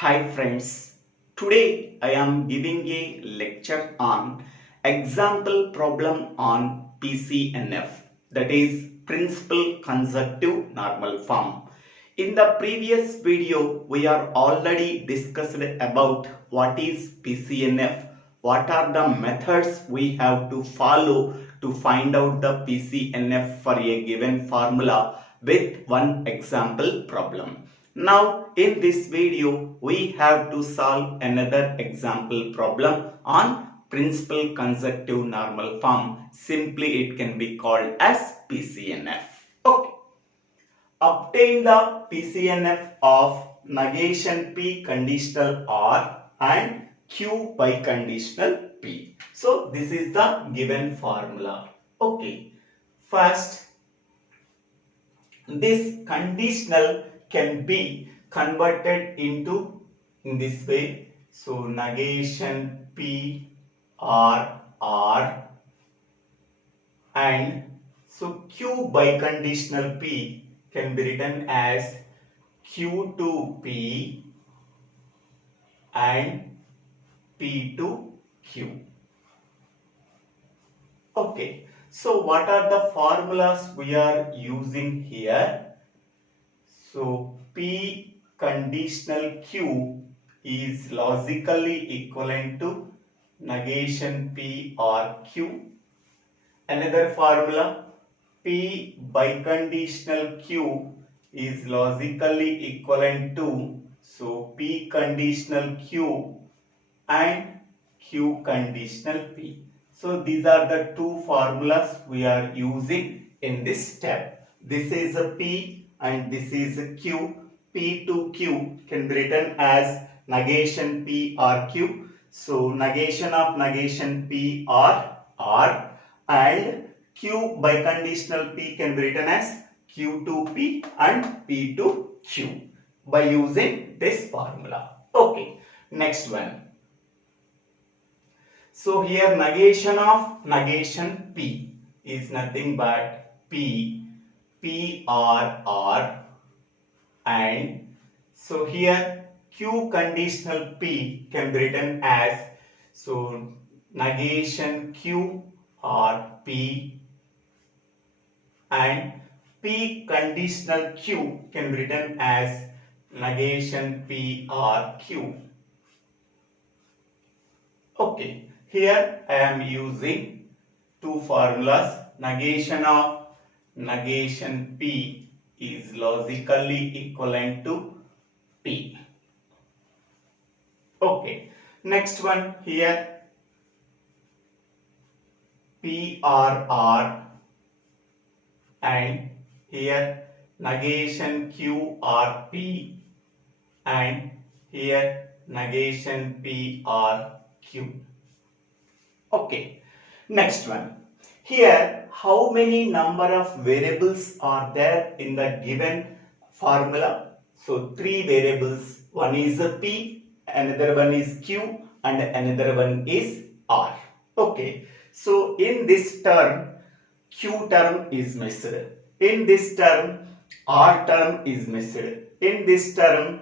Hi friends, today I am giving a lecture on example problem on PCNF, that is principal consecutive normal form. In the previous video we are already discussed about what is PCNF, what are the methods we have to follow to find out the PCNF for a given formula with one example problem. Now in this video we have to solve another example problem on principal consecutive normal form. Simply it can be called as PCNF. Okay. Obtain the PCNF of negation P conditional R and Q biconditional P. So this is the given formula. Okay. First, this conditional can be converted into in this way. So negation P R R and so Q biconditional P can be written as Q2P and P2Q. Okay, so what are the formulas we are using here? So P conditional Q is logically equivalent to negation P or Q. Another formula, P biconditional Q is logically equivalent to, so P conditional Q and Q conditional P. So these are the two formulas we are using in this step. This is a P and this is a Q. P to Q can be written as negation P or Q. So negation of negation P or R and Q biconditional P can be written as Q to P and P to Q by using this formula. Okay, next one. So here negation of negation P is nothing but P, P R R, and so here Q conditional P can be written as, so negation Q or P and P conditional Q can be written as negation P or Q. Okay, here I am using two formulas. Negation of negation P is logically equivalent to P. Okay, next one here, PRR and here negation QRP and here negation PRQ. Okay, next one. Here, how many number of variables are there in the given formula? So, three variables. One is a P, another one is Q, and another one is R. Okay, so in this term, Q term is missed. In this term, R term is missed. In this term,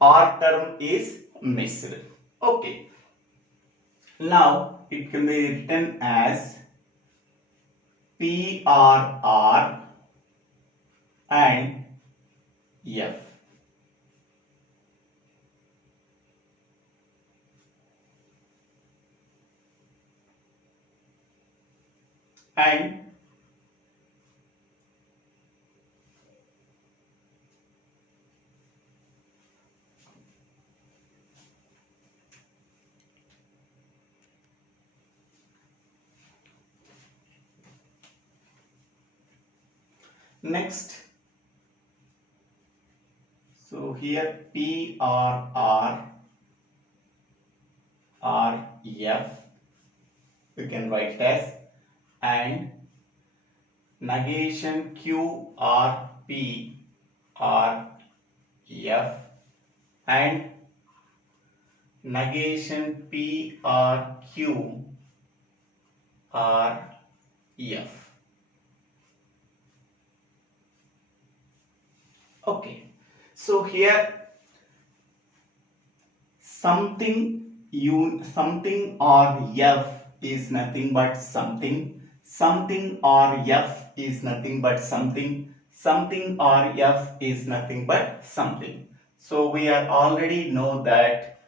R term is missed. Okay. Now it can be written as PRR and F. And next, so here PRR or F you can write as, and negation QRP or F and negation PRQ or F. Okay, so here something or F is nothing but something. Something or F is nothing but something. Something or F is nothing but something. So we are already know that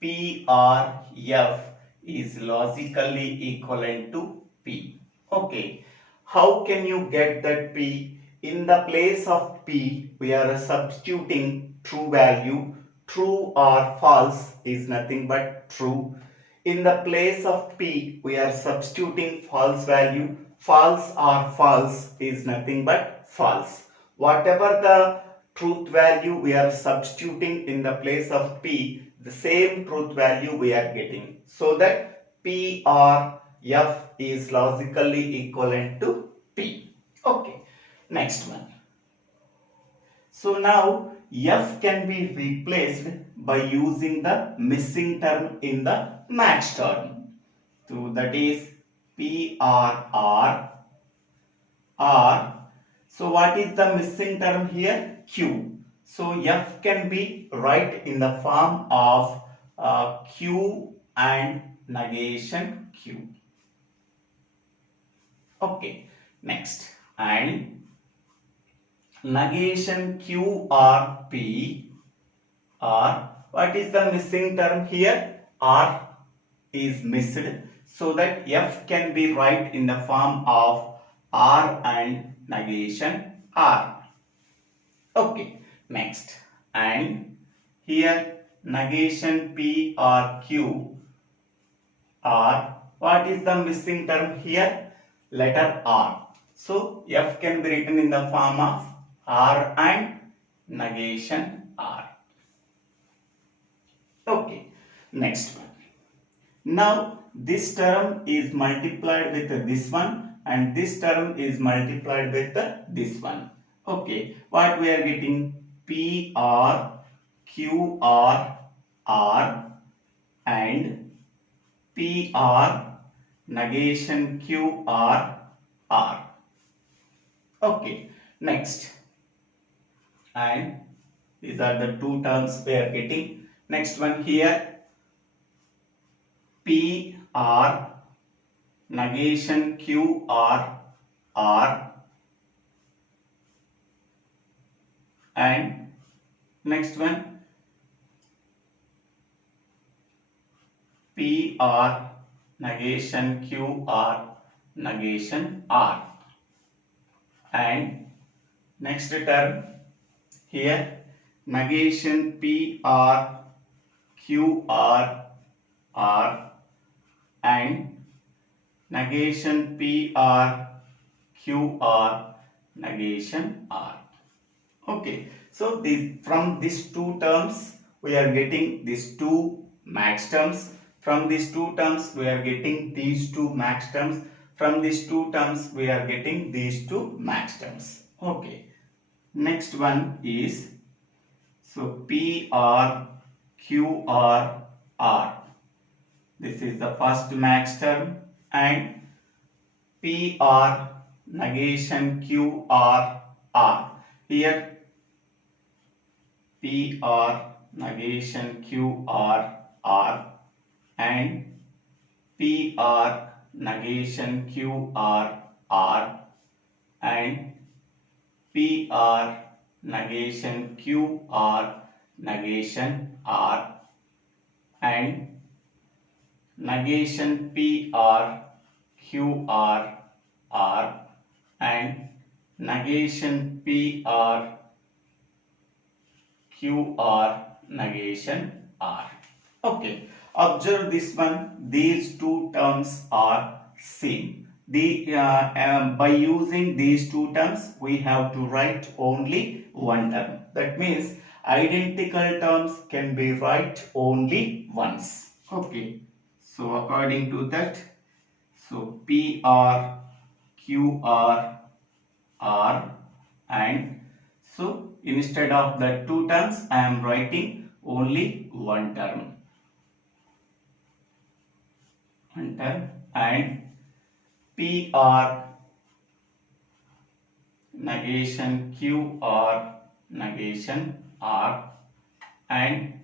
P or F is logically equivalent to P. Okay. How can you get that P? In the place of P, we are substituting true value. True or false is nothing but true. In the place of P, we are substituting false value. False or false is nothing but false. Whatever the truth value we are substituting in the place of P, the same truth value we are getting. So that P or F is logically equivalent to P. Okay, next one. So now F can be replaced by using the missing term in the max term. So that is P or R. So what is the missing term here? Q. So F can be write in the form of Q and negation Q. Okay, next. And negation Q or P, or what is the missing term here? R is missed, so that F can be write in the form of R and negation R. Okay, next. And here negation P or Q, or what is the missing term here? Letter R. So F can be written in the form of R and negation R. Okay, next one. Now this term is multiplied with this one, and this term is multiplied with this one. Okay, what we are getting? P R Q R R and P R negation Q R R. Okay, next. And these are the two terms we are getting. Next one here, P R negation Q R R, and next one P R negation Q R negation R, and next term here negation P R Q R R and negation P R Q R negation R. Okay, so from these two terms we are getting these two max terms. From these two terms we are getting these two max terms. From these two terms we are getting these two max terms. Okay, next one is, so P R Q R R. This is the first max term, and P R negation Q R R. Here P R negation Q R R and P R negation Q R R and P R negation Q R negation R and negation P R Q R R and negation P R Q R negation R. Okay, observe this one. These two terms are same. By using these two terms, we have to write only one term. That means identical terms can be write only once. Okay, so according to that, so P R Q R R, and so instead of the two terms I am writing only one term. And P R negation Q R negation R and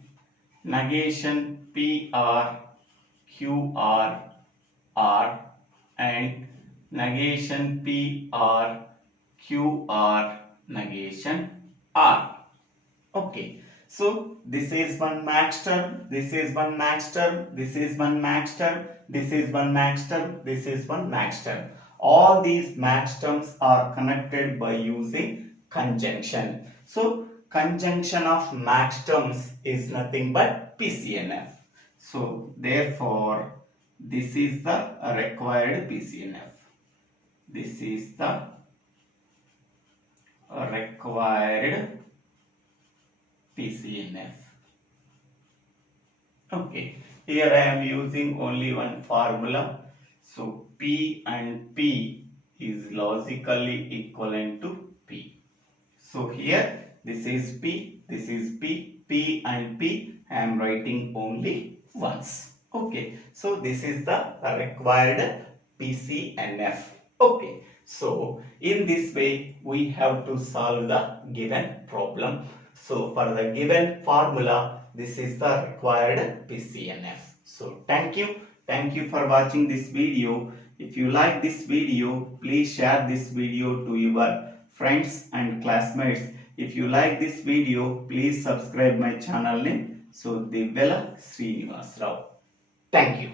negation PR, QR, R and negation PR, QR, negation R. Okay, so this is one max term, this is one max term, this is one max term, this is one max term, this is one max term. All these max terms are connected by using conjunction. So conjunction of max terms is nothing but PCNF. So therefore this is the required PCNF. This is the required PCNF. Okay, here I am using only one formula. So P and P is logically equivalent to P. So here this is P, this is P, P and P I am writing only once. Okay, so this is the required PCNF. Okay, so in this way we have to solve the given problem. So for the given formula, this is the required PCNF. So thank you for watching this video. If you like this video, please share this video to your friends and classmates. If you like this video, please subscribe my channel name. So Divvela Srinivas Rao. Thank you.